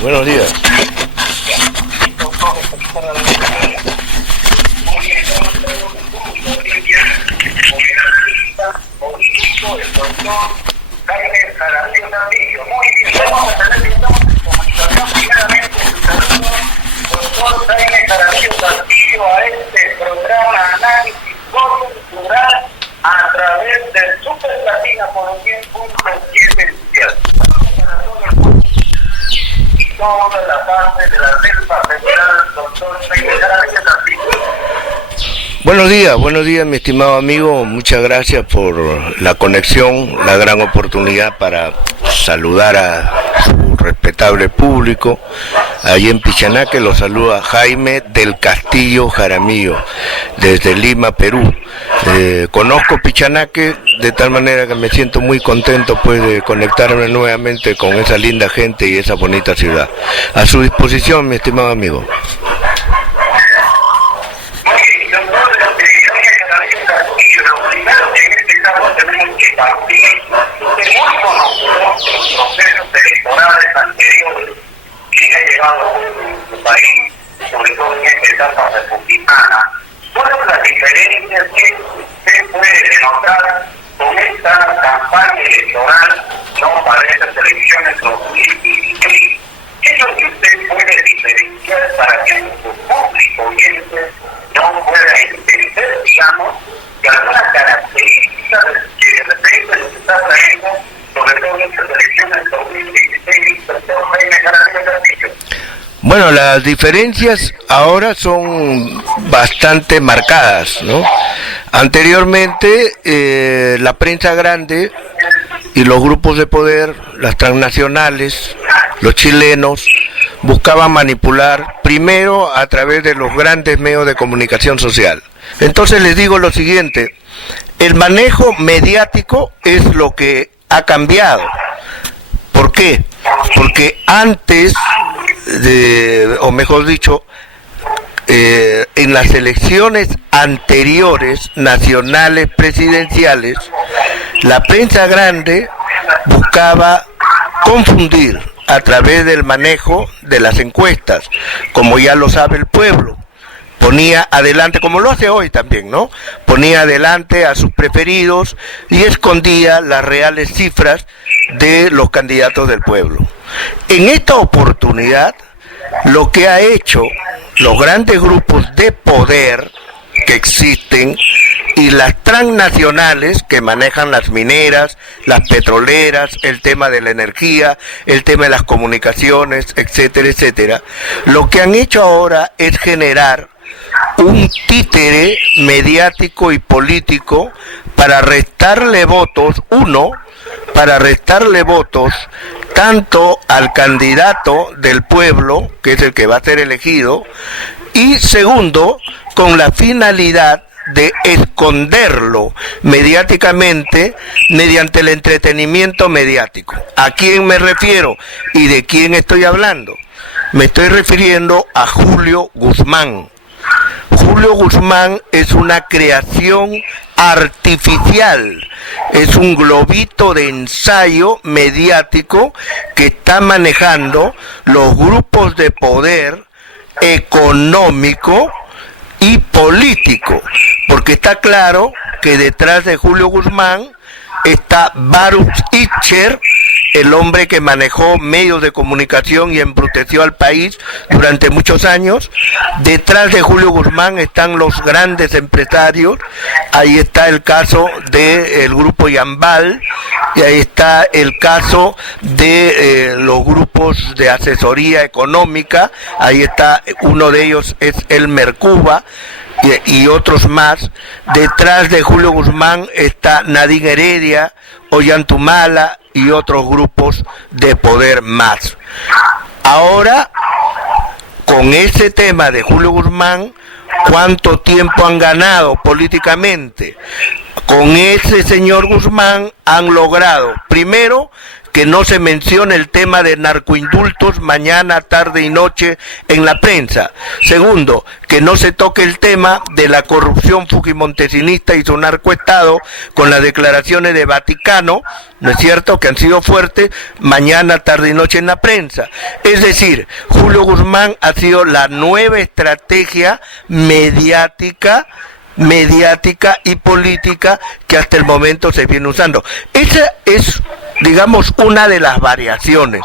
Buenos días. El doctor Jaime Jaramillo Castillo. Muy bien, vamos a tener que estamos en comunicación primeramente. Saludo, doctor Jaime Jaramillo Castillo, a este programa Análisis Cultural a través del Super Latina por 100.7 mundial. Para todo el mundo y toda la parte de la selva federal, doctor Jaime Jaramillo Castillo. Buenos días, mi estimado amigo. Muchas gracias por la conexión, la gran oportunidad para saludar a su respetable público. Allí en Pichanaque lo saluda Jaime del Castillo Jaramillo, desde Lima, Perú. Conozco Pichanaque de tal manera que me siento muy contento pues de conectarme nuevamente con esa linda gente y esa bonita ciudad. A su disposición, mi estimado amigo. Los procesos electorales anteriores que ha llevado a nuestro país, sobre todo en esta etapa republicana, ¿cuáles son las diferencias que usted puede denotar con esta campaña electoral, no para estas elecciones 2016? ¿Qué es lo que usted puede diferenciar para que nuestro público oyente no pueda entender, digamos, que algunas características que de repente nos está trayendo, sobre todo en estas elecciones 2016, doctor Jaime Jaramillo Castillo? Bueno, las diferencias ahora son bastante marcadas, ¿no? Anteriormente, la prensa grande y los grupos de poder, las transnacionales, los chilenos, buscaban manipular primero a través de los grandes medios de comunicación social. Entonces les digo lo siguiente, el manejo mediático es lo que ha cambiado. ¿Por qué? Porque antes, o mejor dicho, en las elecciones anteriores, nacionales, presidenciales, la prensa grande buscaba confundir a través del manejo de las encuestas, como ya lo sabe el pueblo. Ponía adelante, como lo hace hoy también, ¿no? Ponía adelante a sus preferidos y escondía las reales cifras de los candidatos del pueblo. En esta oportunidad, lo que ha hecho los grandes grupos de poder que existen y las transnacionales que manejan las mineras, las petroleras, el tema de la energía, el tema de las comunicaciones, etcétera, etcétera, lo que han hecho ahora es generar un títere mediático y político para restarle votos, para restarle votos tanto al candidato del pueblo, que es el que va a ser elegido, y segundo, con la finalidad de esconderlo mediáticamente mediante el entretenimiento mediático. ¿A quién me refiero y de quién estoy hablando? Me estoy refiriendo a Julio Guzmán. Julio Guzmán es una creación artificial, es un globito de ensayo mediático que está manejando los grupos de poder económico y político, porque está claro que detrás de Julio Guzmán está Baruch Ischer, el hombre que manejó medios de comunicación y embruteció al país durante muchos años. Detrás de Julio Guzmán están los grandes empresarios, ahí está el caso del grupo Yambal, y ahí está el caso de los grupos de asesoría económica, ahí está, uno de ellos es el Mercuba, y otros más. Detrás de Julio Guzmán está Nadine Heredia, Ollantumala y otros grupos de poder más. Ahora, con ese tema de Julio Guzmán, ¿cuánto tiempo han ganado políticamente? Con ese señor Guzmán han logrado, primero, que no se mencione el tema de narcoindultos mañana, tarde y noche en la prensa. Segundo, que no se toque el tema de la corrupción fujimontesinista y su narcoestado con las declaraciones de Vaticano, ¿no es cierto?, que han sido fuertes mañana, tarde y noche en la prensa. Es decir, Julio Guzmán ha sido la nueva estrategia mediática y política que hasta el momento se viene usando. Esa es, digamos, una de las variaciones.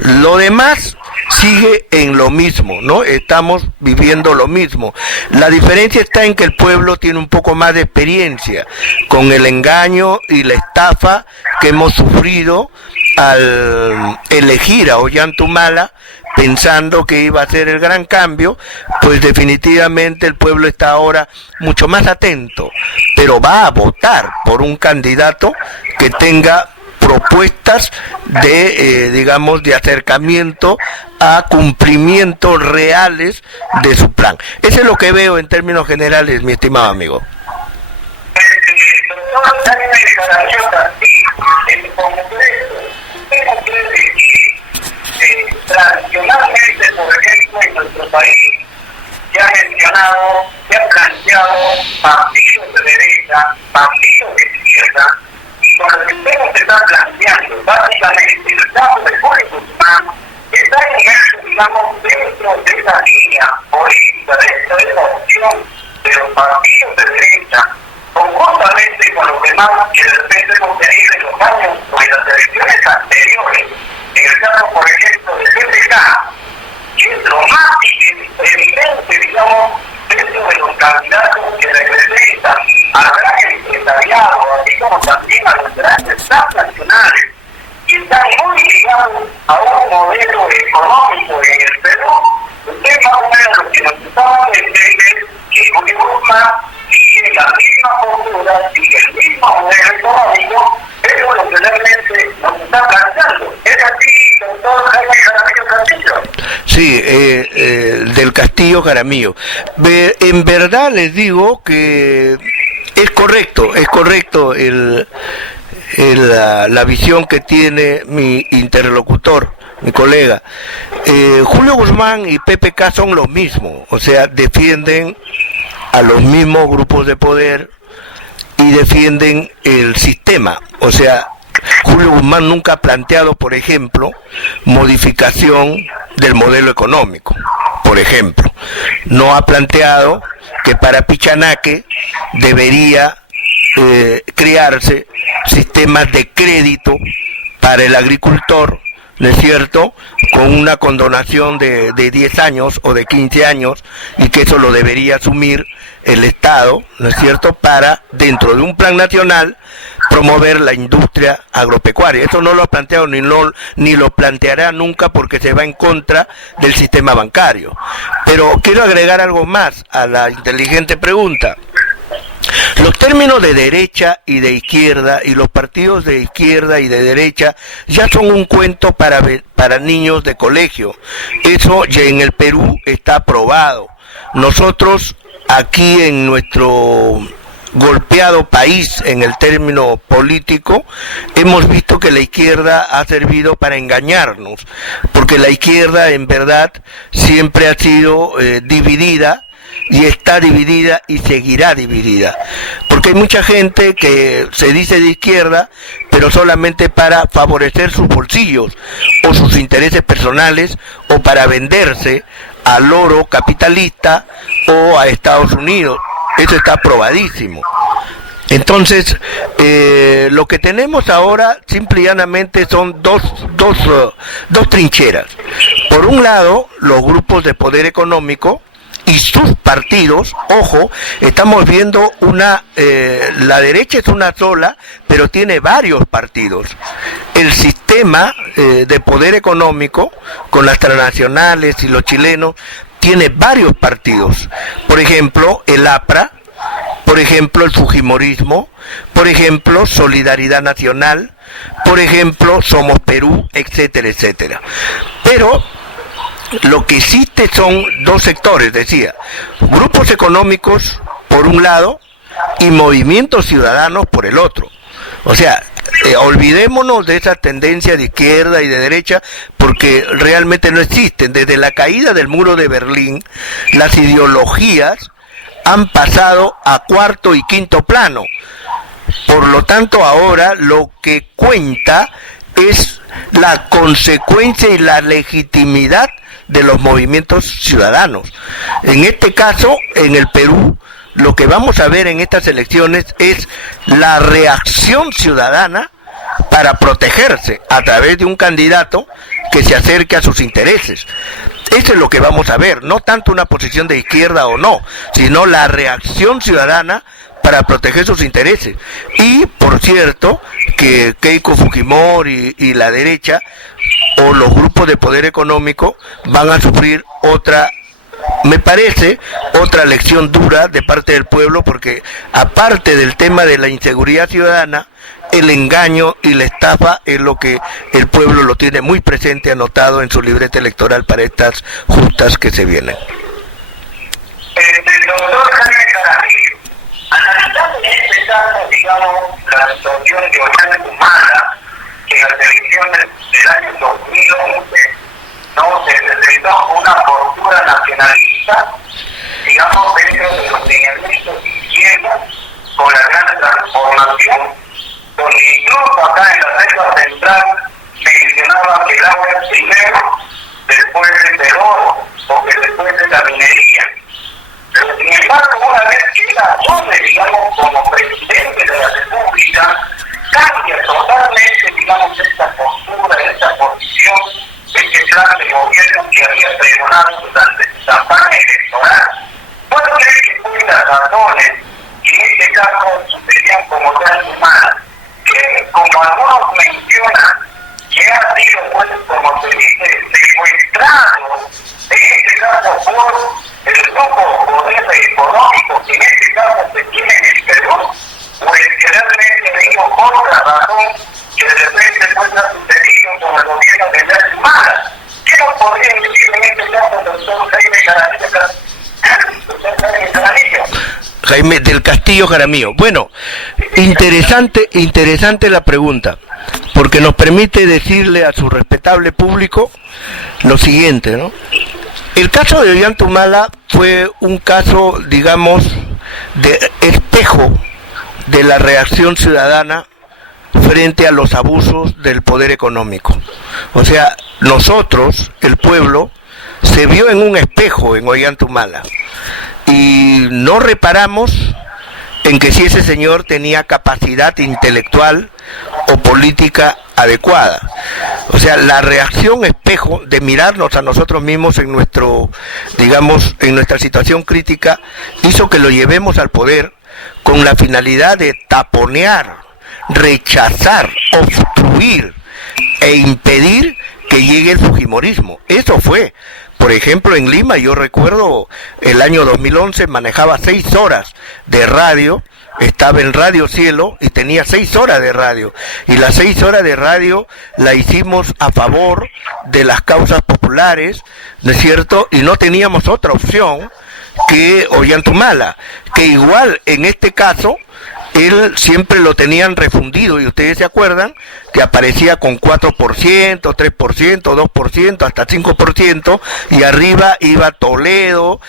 Lo demás sigue en lo mismo, ¿no? Estamos viviendo lo mismo. La diferencia está en que el pueblo tiene un poco más de experiencia con el engaño y la estafa que hemos sufrido al elegir a Ollanta pensando que iba a ser el gran cambio. Pues definitivamente el pueblo está ahora mucho más atento, pero va a votar por un candidato que tenga propuestas de, digamos, de acercamiento a cumplimientos reales de su plan. Eso es lo que veo en términos generales, mi estimado amigo. Tradicionalmente, por ejemplo, en nuestro país se ha mencionado, se ha planteado partidos de derecha, partidos de izquierda, y con lo que usted nos está planteando, básicamente el caso de Jorge Guzmán está inmerso, digamos, dentro de esa línea política, dentro de esa opción de los partidos de derecha, conjuntamente con los demás que de repente hemos tenido en los años o en las elecciones anteriores. En el caso, por ejemplo, de PPK, que es lo más evidente, digamos, dentro de los candidatos que representan al gran empresariado, así como también a los grandes transnacionales, y están muy ligados a un modelo económico en el Perú. Usted más o menos lo que nos estaba diciendo que Julio Guzmán sigue la misma postura, sigue el mismo modelo económico, pero lo que realmente nos está planteando es así, doctor Jaime Jaramillo Castillo. Sí, del Castillo Jaramillo. En verdad les digo que es correcto la visión que tiene mi interlocutor, mi colega. Julio Guzmán y PPK son lo mismo, o sea, defienden a los mismos grupos de poder y defienden el sistema. O sea, Julio Guzmán nunca ha planteado, por ejemplo, modificación del modelo económico, por ejemplo. No ha planteado que para Pichanaque debería crearse sistemas de crédito para el agricultor, ¿no es cierto?, con una condonación de 10 años o de 15 años, y que eso lo debería asumir el Estado, ¿no es cierto?, para, dentro de un plan nacional, promover la industria agropecuaria. Eso no lo ha planteado ni lo planteará nunca, porque se va en contra del sistema bancario. Pero quiero agregar algo más a la inteligente pregunta. Los términos de derecha y de izquierda y los partidos de izquierda y de derecha ya son un cuento para niños de colegio. Eso ya en el Perú está aprobado. Nosotros aquí en nuestro golpeado país en el término político hemos visto que la izquierda ha servido para engañarnos, porque la izquierda en verdad siempre ha sido dividida, y está dividida y seguirá dividida, porque hay mucha gente que se dice de izquierda, pero solamente para favorecer sus bolsillos o sus intereses personales, o para venderse al oro capitalista o a Estados Unidos. Eso está probadísimo. Entonces, lo que tenemos ahora simple y llanamente son dos trincheras. Por un lado, los grupos de poder económico y sus partidos. Ojo, estamos viendo la derecha es una sola, pero tiene varios partidos. El sistema de poder económico, con las transnacionales y los chilenos, tiene varios partidos. Por ejemplo, el APRA, por ejemplo, el Fujimorismo, por ejemplo, Solidaridad Nacional, por ejemplo, Somos Perú, etcétera, etcétera. Pero lo que existe son dos sectores, decía, grupos económicos por un lado y movimientos ciudadanos por el otro. O sea, olvidémonos de esa tendencia de izquierda y de derecha, porque realmente no existen. Desde la caída del muro de Berlín, las ideologías han pasado a cuarto y quinto plano. Por lo tanto, ahora lo que cuenta es la consecuencia y la legitimidad de los movimientos ciudadanos. En este caso, en el Perú, lo que vamos a ver en estas elecciones es la reacción ciudadana para protegerse a través de un candidato que se acerque a sus intereses. Eso es lo que vamos a ver, no tanto una posición de izquierda o no, sino la reacción ciudadana para proteger sus intereses. Y, por cierto, que Keiko Fujimori y la derecha o los grupos de poder económico van a sufrir otra, me parece, otra lección dura de parte del pueblo, porque aparte del tema de la inseguridad ciudadana, el engaño y la estafa es lo que el pueblo lo tiene muy presente, anotado en su libreta electoral para estas justas que se vienen. Doctor Jaime Jaramillo, analizando en este caso, digamos, la situación de Ollanta Humala, que en las elecciones del año 2011 no se presentó una postura nacionalista, digamos, dentro de los lineamientos de izquierda, con la gran transformación, donde incluso acá en la Reserva Central mencionaba que el agua es primero, después es el oro, porque después es la minería. Pero sin embargo, una vez que él asume, digamos, como presidente de la República, cambia totalmente, digamos, esta postura, esta posición, este plan de gobierno que había pregonado durante su campaña electoral. ¿Cuál cree que fueron las razones que en este caso sucedían como tan humanas? Que, como algunos mencionan, que ha sido, pues, como se dice, secuestrado, en este caso por el grupo poder económico que en este caso se tiene en el Perú, pues que realmente digo otra razón que de repente pues ha sucedido con el gobierno de las Humala. ¿Qué nos podría decir en este caso el doctor Jaime Jaramillo? Jaime del Castillo Jaramillo. Bueno, interesante la pregunta, porque nos permite decirle a su respetable público lo siguiente, ¿no? El caso de Ollanta Humala fue un caso, digamos, de espejo de la reacción ciudadana frente a los abusos del poder económico. O sea, nosotros, el pueblo, se vio en un espejo en Ollanta Humala y no reparamos en que si ese señor tenía capacidad intelectual o política adecuada. O sea, la reacción espejo de mirarnos a nosotros mismos en nuestro, digamos, en nuestra situación crítica, hizo que lo llevemos al poder con la finalidad de taponear, rechazar, obstruir e impedir que llegue el fujimorismo. Eso fue. Por ejemplo, en Lima, yo recuerdo el año 2011, manejaba 6 horas de radio, estaba en Radio Cielo y tenía 6 horas de radio. Y las 6 horas de radio la hicimos a favor de las causas populares, ¿no es cierto? Y no teníamos otra opción que Ollanta Humala, que igual en este caso él siempre lo tenían refundido, y ustedes se acuerdan que aparecía con 4%, 3%, 2%, hasta 5%, y arriba iba Toledo,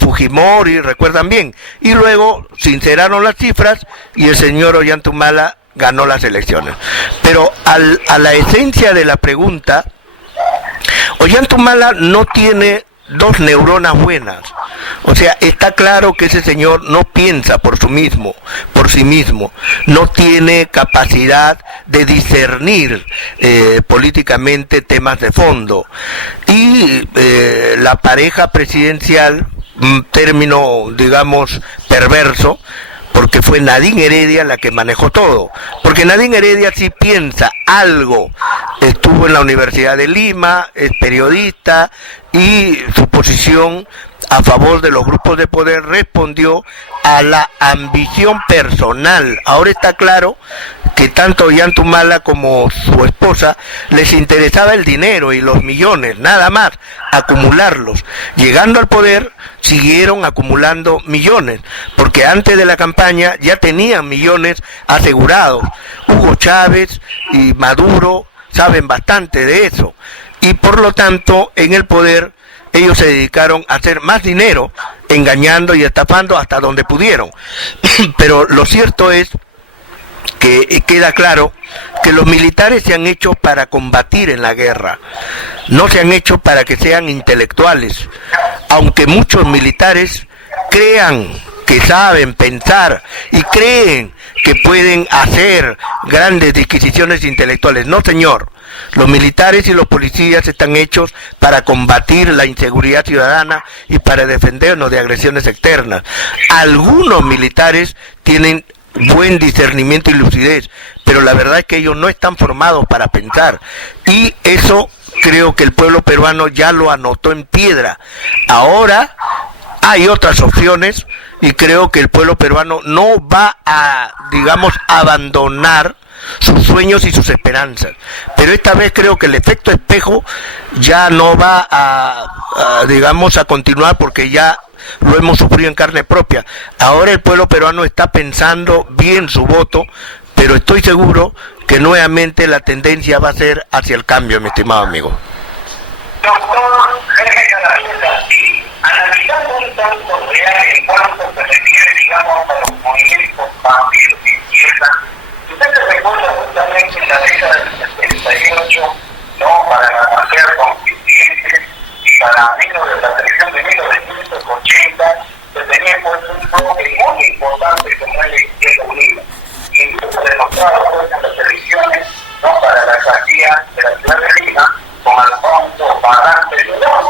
Fujimori, recuerdan bien, y luego sinceraron las cifras y el señor Ollanta Humala ganó las elecciones. Pero a la esencia de la pregunta, Ollanta Humala no tiene 2 neuronas buenas. O sea, está claro que ese señor no piensa por sí mismo, no tiene capacidad de discernir políticamente temas de fondo. Y la pareja presidencial, un término, digamos, perverso, porque fue Nadine Heredia la que manejó todo, porque Nadine Heredia sí piensa algo, estuvo en la Universidad de Lima, es periodista, y su posición a favor de los grupos de poder respondió a la ambición personal. Ahora está claro que tanto Ollantumala como su esposa les interesaba el dinero y los millones, nada más, acumularlos. Llegando al poder, siguieron acumulando millones, porque antes de la campaña ya tenían millones asegurados. Hugo Chávez y Maduro saben bastante de eso, y por lo tanto, en el poder, ellos se dedicaron a hacer más dinero, engañando y estafando hasta donde pudieron. Pero lo cierto es que queda claro que los militares se han hecho para combatir en la guerra, no se han hecho para que sean intelectuales, aunque muchos militares crean que saben pensar y creen que pueden hacer grandes disquisiciones intelectuales. No, señor. Los militares y los policías están hechos para combatir la inseguridad ciudadana y para defendernos de agresiones externas. Algunos militares tienen buen discernimiento y lucidez, pero la verdad es que ellos no están formados para pensar, y eso creo que el pueblo peruano ya lo anotó en piedra. Ahora hay otras opciones y creo que el pueblo peruano no va a, digamos, abandonar sus sueños y sus esperanzas, pero esta vez creo que el efecto espejo ya no va digamos, a continuar, porque ya lo hemos sufrido en carne propia. Ahora el pueblo peruano está pensando bien su voto, pero estoy seguro que nuevamente la tendencia va a ser hacia el cambio, mi estimado amigo. Doctor Jorge Calavera, analizando un tanto real en cuanto se refiere, digamos, a los movimientos partidos de izquierda, usted se recuerda justamente en la década del 78, ¿no?, para hacer constituyentes y para la televisión de 1980, se tenía pues un bloque muy importante como es la Izquierda Unida. Y incluso demostrado pues en las elecciones, ¿no?, para la alcaldía de la ciudad de Lima, con Alfonso Barrantes de León.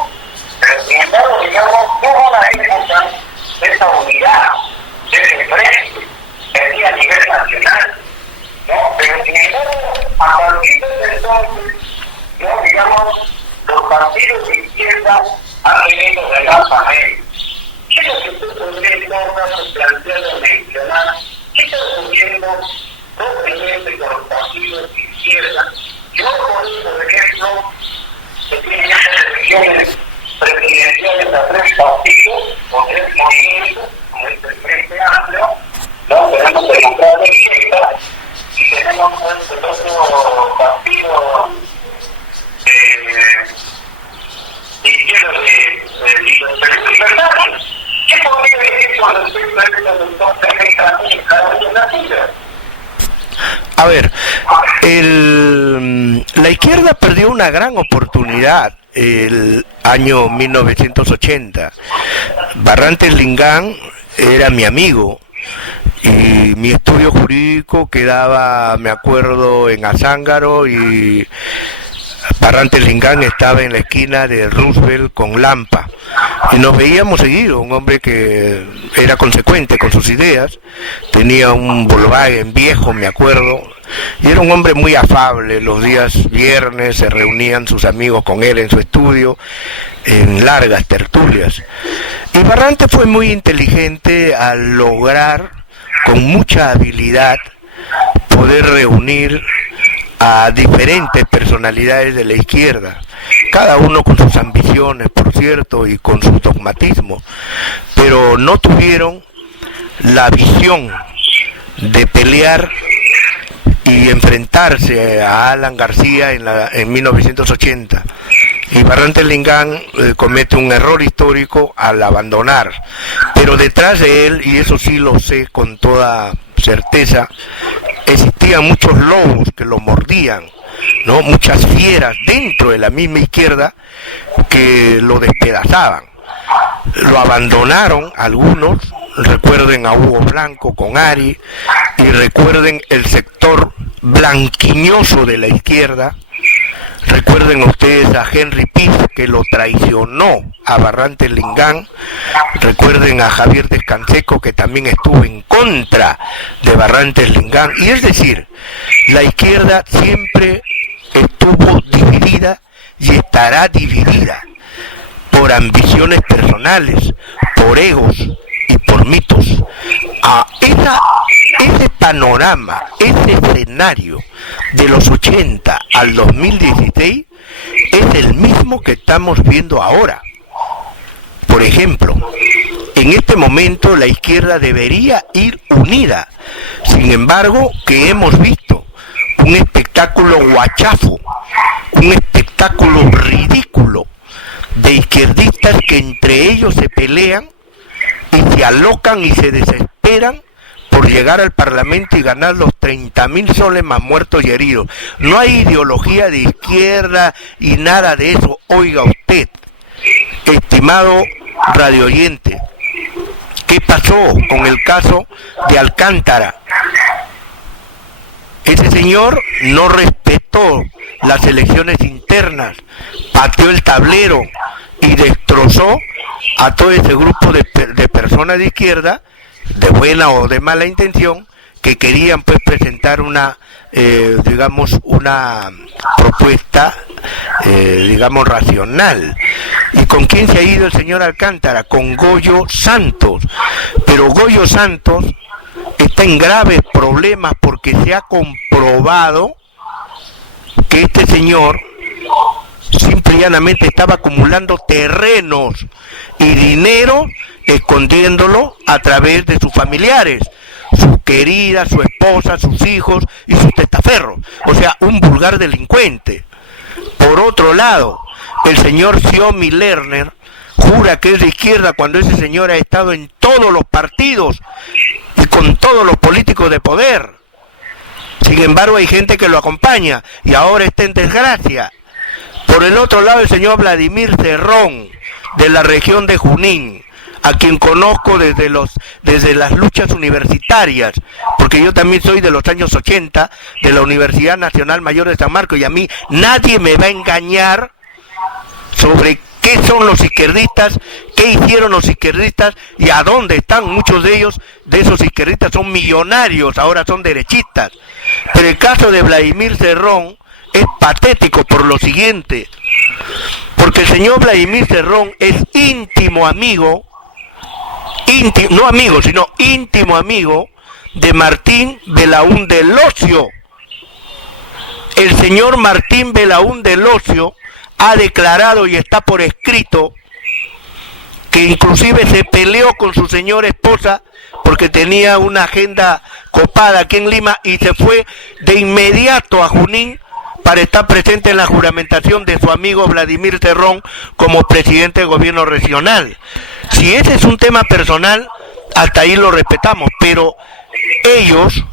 Pero sin embargo, digamos, hubo una época de esa unidad, de ese frente, que hacía a nivel nacional, ¿no? Pero sin embargo, a partir de entonces, ¿no?, digamos, los partidos de izquierda han venido de más a menos. ¿Qué es lo que usted podría en todo caso plantear o mencionar? ¿Qué está ocurriendo propiamente con los partidos de izquierda? Yo, por ejemplo, que tienen estas elecciones presidenciales a tres partidos o tres movimientos, como es el Frente Amplio, ¿no? Tenemos Democracia Directa y tenemos el otro partido de izquierda de los libertarios. ¿Qué podría decir con respecto a estos dos mecanismos en cada una de las islas? A ver, la izquierda perdió una gran oportunidad el año 1980. Barrantes Lingán era mi amigo y mi estudio jurídico quedaba, me acuerdo, en Azángaro, y Barrantes Lingán estaba en la esquina de Roosevelt con Lampa, y nos veíamos seguido. Un hombre que era consecuente con sus ideas, tenía un Volkswagen viejo, me acuerdo, y era un hombre muy afable. Los días viernes se reunían sus amigos con él en su estudio en largas tertulias, y Barrantes fue muy inteligente al lograr con mucha habilidad poder reunir a diferentes personalidades de la izquierda, cada uno con sus ambiciones, por cierto, y con sus dogmatismos, pero no tuvieron la visión de pelear y enfrentarse a Alan García en 1980. Y Barrantes Lingán comete un error histórico al abandonar, pero detrás de él, y eso sí lo sé con toda certeza, existían muchos lobos que lo mordían, ¿no?, muchas fieras dentro de la misma izquierda que lo despedazaban. Lo abandonaron algunos, recuerden a Hugo Blanco con Ari, y recuerden el sector blanquiñoso de la izquierda. Recuerden ustedes a Henry Piz, que lo traicionó a Barrantes Lingán. Recuerden a Javier Descanseco, que también estuvo en contra de Barrantes Lingán. Y es decir, la izquierda siempre estuvo dividida y estará dividida por ambiciones personales, por egos y por mitos. Esa ese panorama, ese escenario de los 80 al 2016 es el mismo que estamos viendo ahora. Por ejemplo, en este momento la izquierda debería ir unida. Sin embargo, que hemos visto un espectáculo guachafo, un espectáculo ridículo de izquierdistas que entre ellos se pelean y se alocan y se desesperan por llegar al Parlamento y ganar los 30.000 soles más muertos y heridos. No hay ideología de izquierda y nada de eso. Oiga usted, estimado radioyente, ¿qué pasó con el caso de Alcántara? Ese señor no respetó las elecciones internas, pateó el tablero y destrozó a todo ese grupo de personas de izquierda, de buena o de mala intención, que querían pues presentar una, una propuesta, racional. ¿Y con quién se ha ido el señor Alcántara? Con Goyo Santos. Pero Goyo Santos está en graves problemas porque se ha comprobado que este señor simple y llanamente estaba acumulando terrenos y dinero, escondiéndolo a través de sus familiares, su querida, su esposa, sus hijos y sus testaferros. O sea, un vulgar delincuente. Por otro lado, el señor Xiomi Lerner jura que es de izquierda cuando ese señor ha estado en todos los partidos y con todos los políticos de poder. Sin embargo, hay gente que lo acompaña y ahora está en desgracia. Por el otro lado, el señor Vladimir Cerrón, de la región de Junín, a quien conozco desde las luchas universitarias, porque yo también soy de los años 80, de la Universidad Nacional Mayor de San Marcos, y a mí nadie me va a engañar sobre qué son los izquierdistas, qué hicieron los izquierdistas y a dónde están. Muchos de ellos, de esos izquierdistas, son millonarios, ahora son derechistas. Pero el caso de Vladimir Cerrón es patético por lo siguiente, porque el señor Vladimir Cerrón es íntimo amigo, íntimo amigo de Martín Belaúnde Locio. El señor Martín Belaúnde Locio ha declarado y está por escrito que inclusive se peleó con su señora esposa porque tenía una agenda copada aquí en Lima y se fue de inmediato a Junín para estar presente en la juramentación de su amigo Vladimir Cerrón como presidente de gobierno regional. Si ese es un tema personal, hasta ahí lo respetamos, pero ellos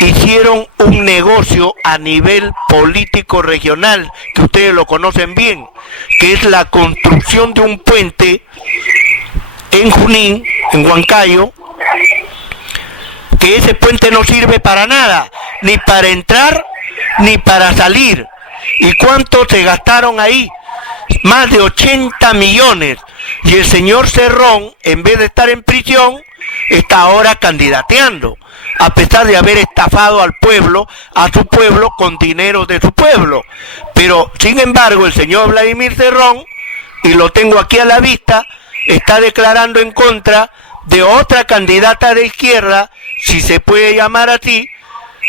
hicieron un negocio a nivel político regional, que ustedes lo conocen bien, que es la construcción de un puente en Junín, en Huancayo, que ese puente no sirve para nada, ni para entrar, ni para salir. ¿Y cuánto se gastaron ahí? Más de 80 millones. Y el señor Cerrón, en vez de estar en prisión, está ahora candidateando, a pesar de haber estafado al pueblo, a su pueblo, con dinero de su pueblo. Pero, sin embargo, el señor Vladimir Cerrón, y lo tengo aquí a la vista, está declarando en contra de otra candidata de izquierda, si se puede llamar así,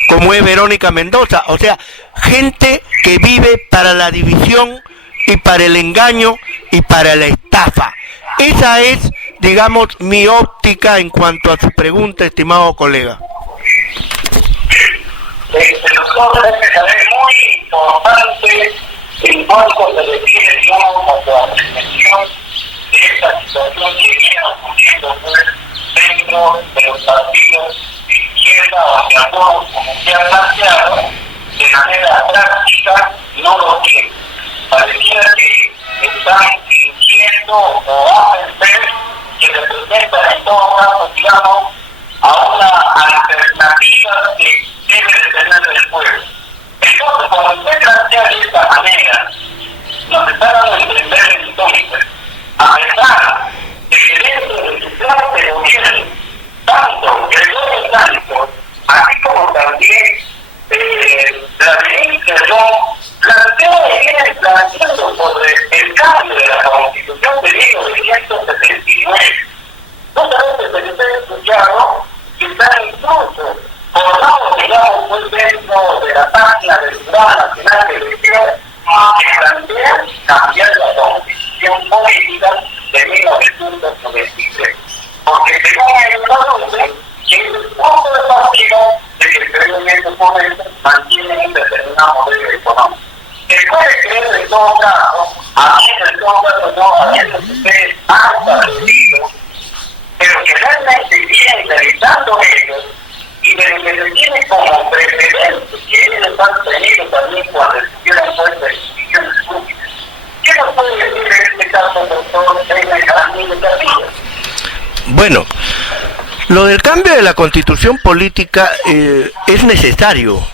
como es Verónica Mendoza. O sea, gente que vive para la división y para el engaño y para la estafa. Esa es, digamos, mi óptica en cuanto a su pregunta, estimado colega. Nosotros es muy importante en cuanto se refiere, digamos, a la prevención de esta situación que viene ocurriendo dentro de los partidos de izquierda o de acuerdo, como se ha planteado, de manera práctica no lo tienen. Pareciera que están fingiendo o hacen ver que representan en todo caso, digamos, a una alternativa que debe de tener el pueblo. Entonces, cuando usted plantea de esta manera, nos está dando a entender entonces, a pesar de que dentro de su plan de gobierno, tanto el Goyo Santos, así como también la ministra viene planteando sobre el cambio de la Constitución de 1979. Justamente se les ha escuchado que están incluso formado, digamos, pues dentro de la página del Jurado Nacional de Elección, que plantea cambiar la constitución política de 1993. Porque según el traduce, que es el punto de partida de que el movimiento político mantiene un determinado modelo económico. Se puede creer en todo caso, habiendo ustedes han establecido, pero que realmente viene realizando ellos, y de lo que se tiene como precedente, que ellos han tenido también cuando estuvieron puestas instituciones públicas. ¿Qué nos puede decir en este caso, doctor Jaramillo Castillo? Bueno, lo del cambio de la constitución política es necesario,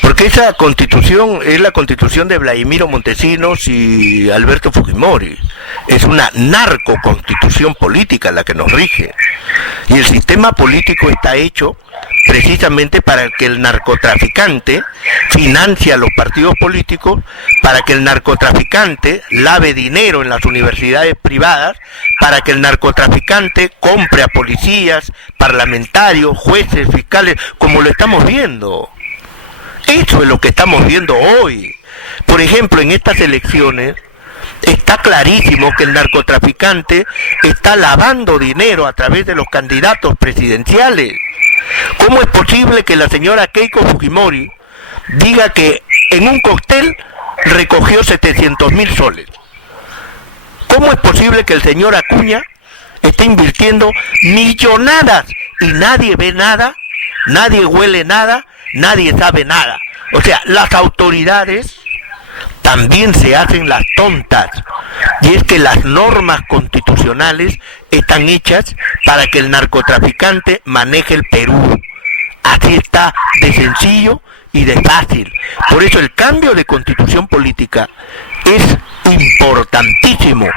porque esa constitución es la constitución de Vladimiro Montesinos y Alberto Fujimori. Es una narcoconstitución política la que nos rige. Y el sistema político está hecho precisamente para que el narcotraficante financie a los partidos políticos, para que el narcotraficante lave dinero en las universidades privadas, para que el narcotraficante compre a policías, parlamentarios, jueces, fiscales, como lo estamos viendo. Eso es lo que estamos viendo hoy. Por ejemplo, en estas elecciones está clarísimo que el narcotraficante está lavando dinero a través de los candidatos presidenciales. ¿Cómo es posible que la señora Keiko Fujimori diga que en un cóctel recogió 700.000 soles? ¿Cómo es posible que el señor Acuña esté invirtiendo millonadas y nadie ve nada, nadie huele nada, nadie sabe nada? O sea, las autoridades también se hacen las tontas, y es que las normas constitucionales están hechas para que el narcotraficante maneje el Perú. Así está de sencillo y de fácil. Por eso el cambio de constitución política es importantísimo,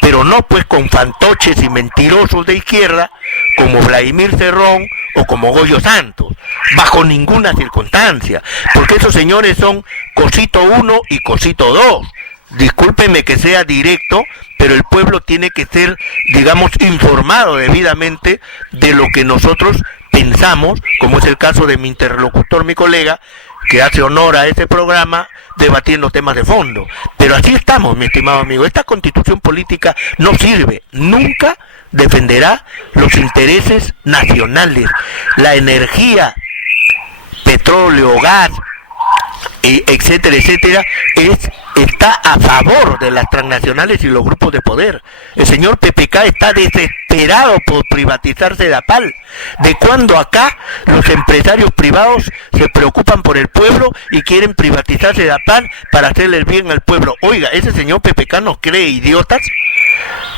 pero no pues con fantoches y mentirosos de izquierda como Vladimir Cerrón o como Goyo Santos, bajo ninguna circunstancia, porque esos señores son cosito 1 y cosito 2. Discúlpeme que sea directo, pero el pueblo tiene que ser, digamos, informado debidamente de lo que nosotros pensamos, como es el caso de mi interlocutor, mi colega, que hace honor a ese programa debatiendo temas de fondo. Pero así estamos, mi estimado amigo. Esta constitución política no sirve, nunca defenderá los intereses nacionales. La energía, petróleo, gas, etcétera, etcétera, está a favor de las transnacionales y los grupos de poder. El señor PPK está desesperado por privatizar Sedapal. ¿De cuándo acá los empresarios privados se preocupan por el pueblo y quieren privatizar Sedapal para hacerle el bien al pueblo? Oiga, ese señor PPK nos cree idiotas.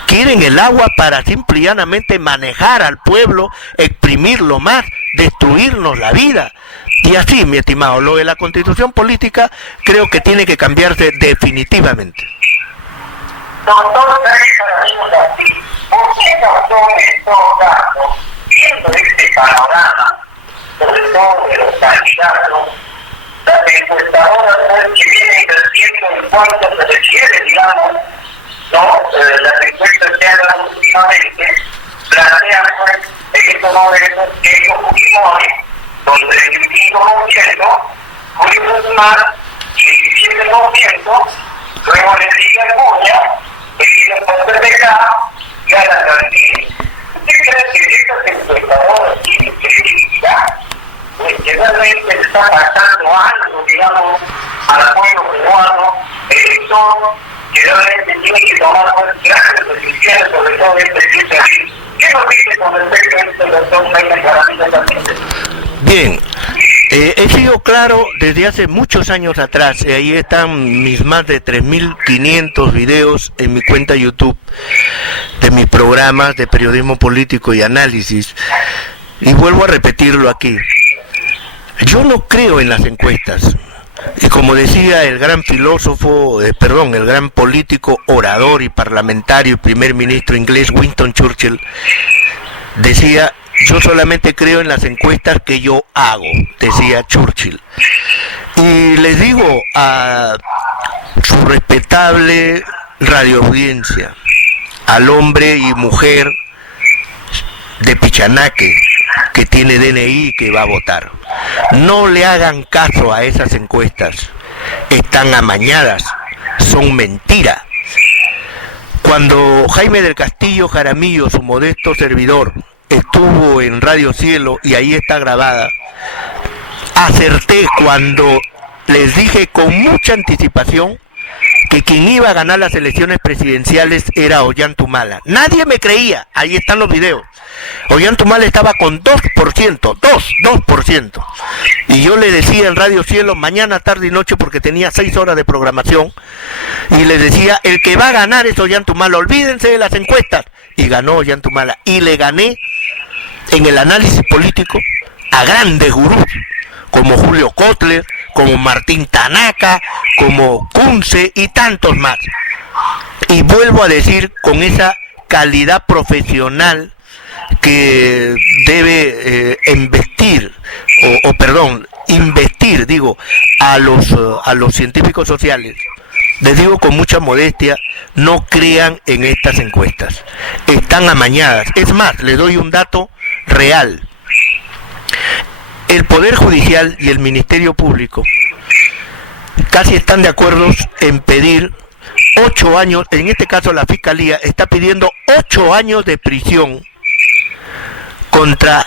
Quieren el agua para simple y llanamente manejar al pueblo, exprimirlo más, destruirnos la vida. Y así, mi estimado, lo de la constitución política creo que tiene que cambiarse definitivamente. Doctor ¿por qué razón en todo caso, viendo este panorama, sobre todo de los candidatos, las encuestadoras que vienen invirtiendo en cuanto se refiere, digamos, ¿no? Las encuestas que hagan últimamente plantean pues en estos momentos que ellos Fujimori, donde el 25%, Julio Guzmán, 17%, luego le sigue Acuña, seguido por PPK, y a la García. ¿Usted cree que estas encuestadoras tienen credibilidad? Pues que realmente le está pasando algo, digamos, al pueblo peruano, eso que realmente tiene que tomar grandes decisiones, sobre todo este sitio. ¿Qué nos dice con respecto a esto, doctor Jaime Jaramillo Castillo? Bien, he sido claro desde hace muchos años atrás, y ahí están mis más de 3.500 videos en mi cuenta YouTube de mis programas de periodismo político y análisis, y vuelvo a repetirlo aquí. Yo no creo en las encuestas. Y como decía el gran filósofo, el gran político, orador y parlamentario y primer ministro inglés Winston Churchill, decía: yo solamente creo en las encuestas que yo hago, decía Churchill. Y les digo a su respetable radioaudiencia, al hombre y mujer de Pichanaque que tiene DNI y que va a votar: No le hagan caso a esas encuestas. Están amañadas, son mentira. Cuando Jaime del Castillo Jaramillo, su modesto servidor, estuvo en Radio Cielo, y ahí está grabada, acerté cuando les dije con mucha anticipación que quien iba a ganar las elecciones presidenciales era Ollantumala. Nadie me creía, ahí están los videos. Ollantumala estaba con 2%. Y yo le decía en Radio Cielo mañana, tarde y noche, porque tenía 6 horas de programación, y les decía, el que va a ganar es Ollantumala, olvídense de las encuestas. Y ganó Ollantumala, y le gané en el análisis político a grandes gurús, como Julio Kotler, como Martín Tanaka, como Kunze y tantos más. Y vuelvo a decir, con esa calidad profesional que debe investir a los científicos sociales, les digo con mucha modestia, no crean en estas encuestas, están amañadas. Es más, les doy un dato real. El Poder Judicial y el Ministerio Público casi están de acuerdo en pedir 8 años, en este caso la Fiscalía está pidiendo 8 años de prisión contra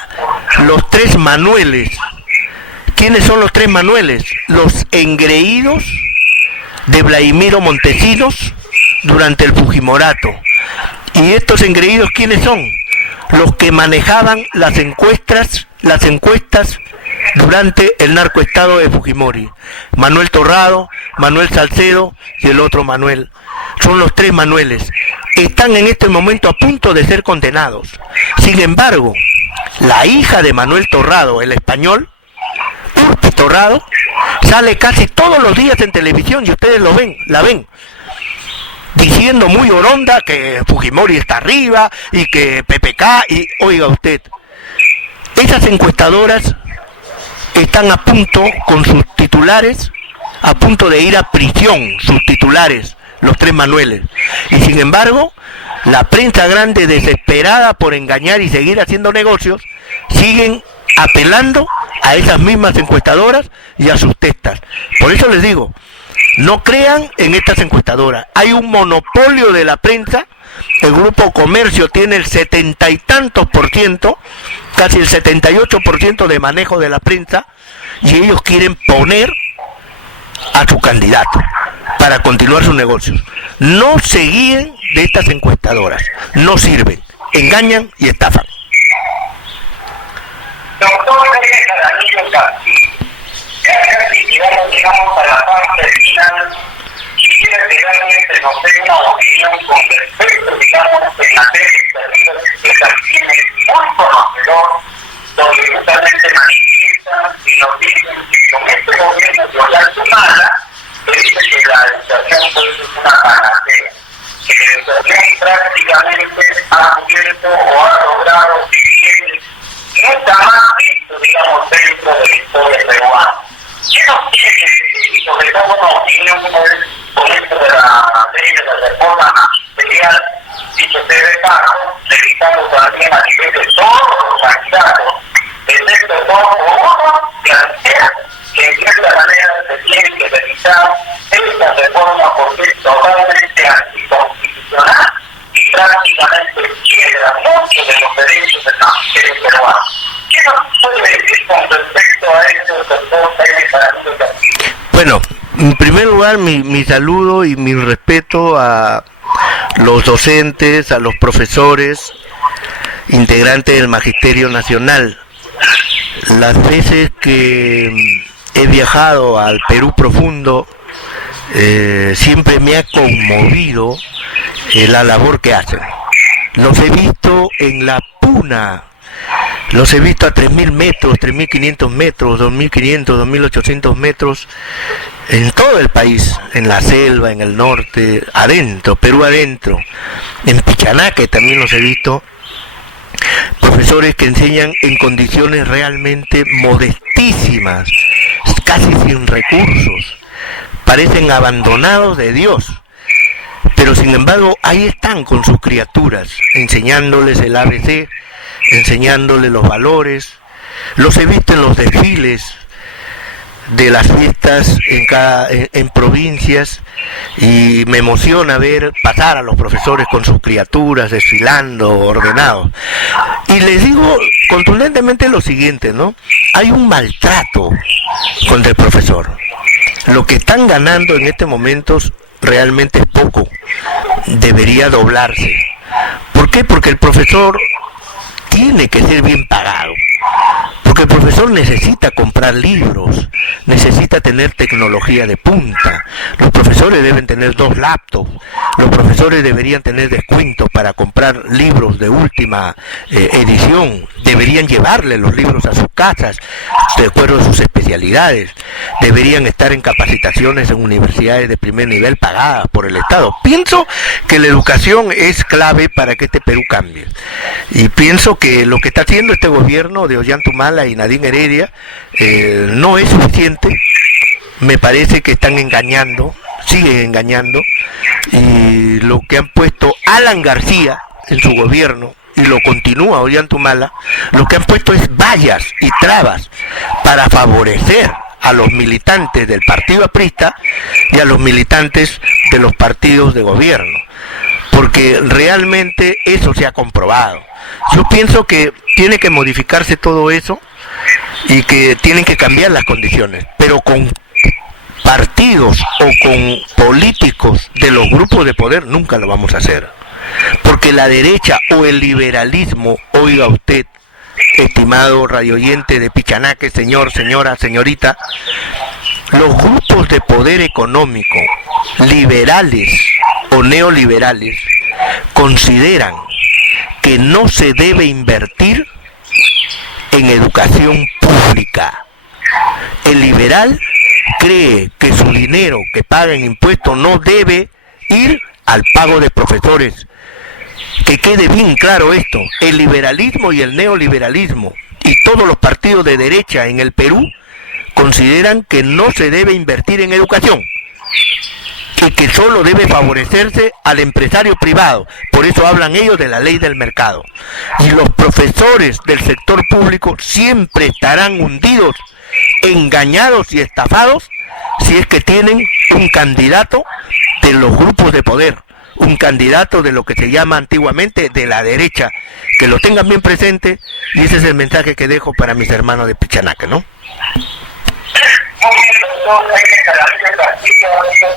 los 3 Manueles. ¿Quiénes son los 3 Manueles? Los engreídos de Vladimiro Montesinos durante el Fujimorato. ¿Y estos engreídos quiénes son? Los que manejaban las encuestas durante el narcoestado de Fujimori. Manuel Torrado, Manuel Salcedo y el otro Manuel. Son los 3 Manueles. Están en este momento a punto de ser condenados. Sin embargo, la hija de Manuel Torrado, el español, Urpi Torrado, sale casi todos los días en televisión, y ustedes la ven, diciendo muy oronda que Fujimori está arriba y que PPK, y oiga usted, esas encuestadoras están a punto, con sus titulares, a punto de ir a prisión, sus titulares, los 3 Manueles. Y sin embargo, la prensa grande, desesperada por engañar y seguir haciendo negocios, siguen apelando a esas mismas encuestadoras y a sus testas. Por eso les digo, no crean en estas encuestadoras. Hay un monopolio de la prensa. El Grupo Comercio tiene el 70 y tantos por ciento, casi el 78% de manejo de la prensa, y ellos quieren poner a su candidato para continuar sus negocios. No se guíen de estas encuestadoras, no sirven, engañan y estafan. Doctor Jaramillo Castillo, llegamos a la parte final. Quisiera que realmente nos dé una opinión con respecto, en materia de también es muy conocedor, donde justamente manifiesta y nos dicen que con este gobierno de Ollantumala, se dice que la educación es una panacea, que la educación prácticamente ha cubierto o ha logrado vivir nunca más visto, digamos, dentro de la historia peruana. ¿Qué nos tiene que decir, y sobre todo una opinión con esto de la ley de la reforma magisterial, dicho sea de paso, revisando también a nivel de todos los candidatos, excepto todo uno que anuncia que en cierta manera se tiene que revisar esta reforma porque es totalmente anticonstitucional y prácticamente quiebra muchos de los derechos del magisterio peruano? ¿Qué nos puede decir con respecto a esto, doctor Jaramillo Castillo? Bueno, en primer lugar, mi saludo y mi respeto a los docentes, a los profesores, integrantes del Magisterio Nacional. Las veces que he viajado al Perú profundo, siempre me ha conmovido la labor que hacen. Los he visto en la puna, los he visto a 3.000 metros, 3.500 metros, 2.500, 2.800 metros, en todo el país, en la selva, en el norte, adentro, Perú adentro, en Pichanaque también los he visto, profesores que enseñan en condiciones realmente modestísimas, casi sin recursos, parecen abandonados de Dios, pero sin embargo ahí están con sus criaturas, enseñándoles el ABC, enseñándoles los valores, los he visto en los desfiles de las fiestas en provincias, y me emociona ver pasar a los profesores con sus criaturas desfilando ordenados. Y les digo contundentemente lo siguiente, ¿no? Hay un maltrato contra el profesor. Lo que están ganando en este momento realmente es poco. Debería doblarse. ¿Por qué? Porque el profesor tiene que ser bien pagado. Porque el profesor necesita comprar libros, necesita tener tecnología de punta. Los profesores deben tener 2 laptops, los profesores deberían tener descuentos para comprar libros de última edición, deberían llevarle los libros a sus casas, de acuerdo a sus especialidades, deberían estar en capacitaciones en universidades de primer nivel pagadas por el Estado. Pienso que la educación es clave para que este Perú cambie. Y pienso que lo que está haciendo este gobierno de Ollantumala y Nadine Heredia no es suficiente. Me parece que están engañando, siguen engañando, y lo que han puesto Alan García en su gobierno, y lo continúa Ollantumala, lo que han puesto es vallas y trabas para favorecer a los militantes del partido aprista y a los militantes de los partidos de gobierno, porque realmente eso se ha comprobado. Yo pienso que tiene que modificarse todo eso y que tienen que cambiar las condiciones, pero con partidos o con políticos de los grupos de poder nunca lo vamos a hacer, porque la derecha o el liberalismo, oiga usted, estimado radioyente de Pichanaque, señor, señora, señorita, los grupos de poder económico, liberales o neoliberales, consideran que no se debe invertir en educación pública. El liberal cree que su dinero que paga en impuestos no debe ir al pago de profesores. Que quede bien claro esto: el liberalismo y el neoliberalismo y todos los partidos de derecha en el Perú consideran que no se debe invertir en educación y que solo debe favorecerse al empresario privado. Por eso hablan ellos de la ley del mercado. Y los profesores del sector público siempre estarán hundidos, engañados y estafados si es que tienen un candidato de los grupos de poder, un candidato de lo que se llama antiguamente de la derecha. Que lo tengan bien presente, y ese es el mensaje que dejo para mis hermanos de Pichanaque, ¿no? Muy bien, doctor Jaime Jaramillo Castillo, es un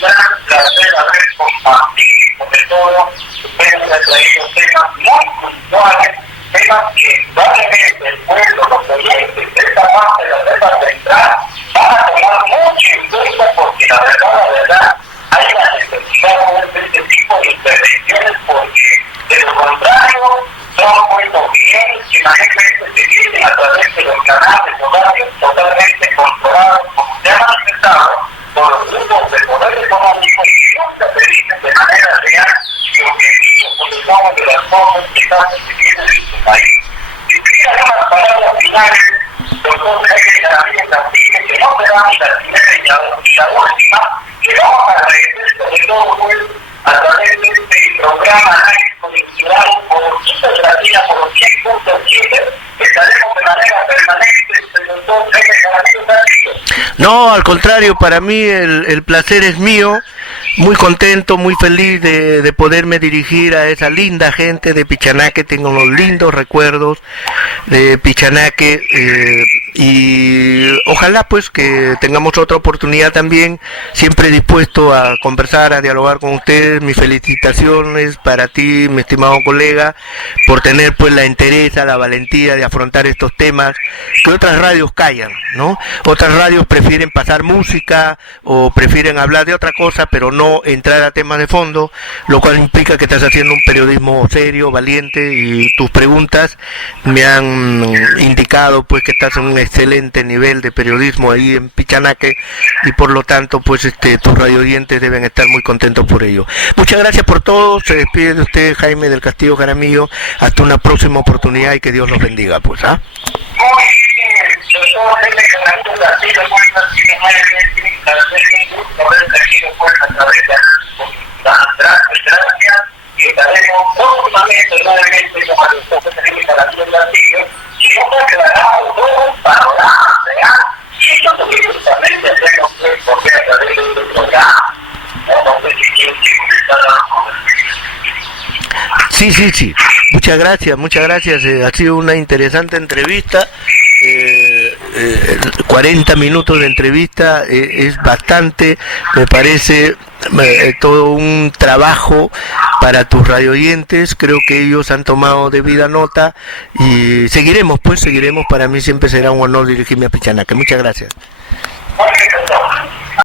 gran placer haber compartido, sobre todo, ustedes han traído temas muy puntuales, temas que probablemente el pueblo, los oyentes de esta parte de la Reserva Central van a tomar mucho en cuenta, porque la verdad, hay la necesidad de este tipo de intervenciones, porque de lo contrario, son muy bien que la gente se viene a través de los canales horarios totalmente controlados, como se ha manifestado, por los grupos de poder económico, y nunca se dicen de manera real y objetiva por algunas de las cosas que están sucediendo en su país. Si tuviera unas palabras finales, doctor Jaime Jaramillo Castillo, que no será la primera y la última, que vamos a agradecer sobre todo a través de este programa Análisis Coyuntural por Quinta por los 100.7, estaremos de manera permanente, el doctor Jaime Jaramillo Castillo. No, al contrario, para mí el placer es mío. Muy contento, muy feliz de poderme dirigir a esa linda gente de Pichanaque. Tengo unos lindos recuerdos de Pichanaque, y ojalá pues que tengamos otra oportunidad también. Siempre dispuesto a conversar, a dialogar con ustedes. Mis felicitaciones para ti, mi estimado colega, por tener pues la entereza, la valentía de afrontar estos temas que otras radios callan, ¿no? Otras radios prefieren pasar música o prefieren hablar de otra cosa, pero no entrar a temas de fondo, lo cual implica que estás haciendo un periodismo serio, valiente, y tus preguntas me han indicado pues que estás en un excelente nivel de periodismo ahí en Pichanaque, y por lo tanto pues tus radioyentes deben estar muy contentos por ello. Muchas gracias por todo. Se despide de usted Jaime del Castillo Jaramillo, hasta una próxima oportunidad y que Dios los bendiga, pues. Muy bien, doctor Jaime Jaramillo Castillo, gracias, y estaremos próximamente nuevamente con el doctor Jaime Jaramillo Castillo, y no fue aclarado Sí. Muchas gracias. Ha sido una interesante entrevista. 40 minutos de entrevista es bastante, me parece todo un trabajo para tus radioyentes. Creo que ellos han tomado debida nota y seguiremos. Para mí siempre será un honor dirigirme a Pichanaque. Muchas gracias.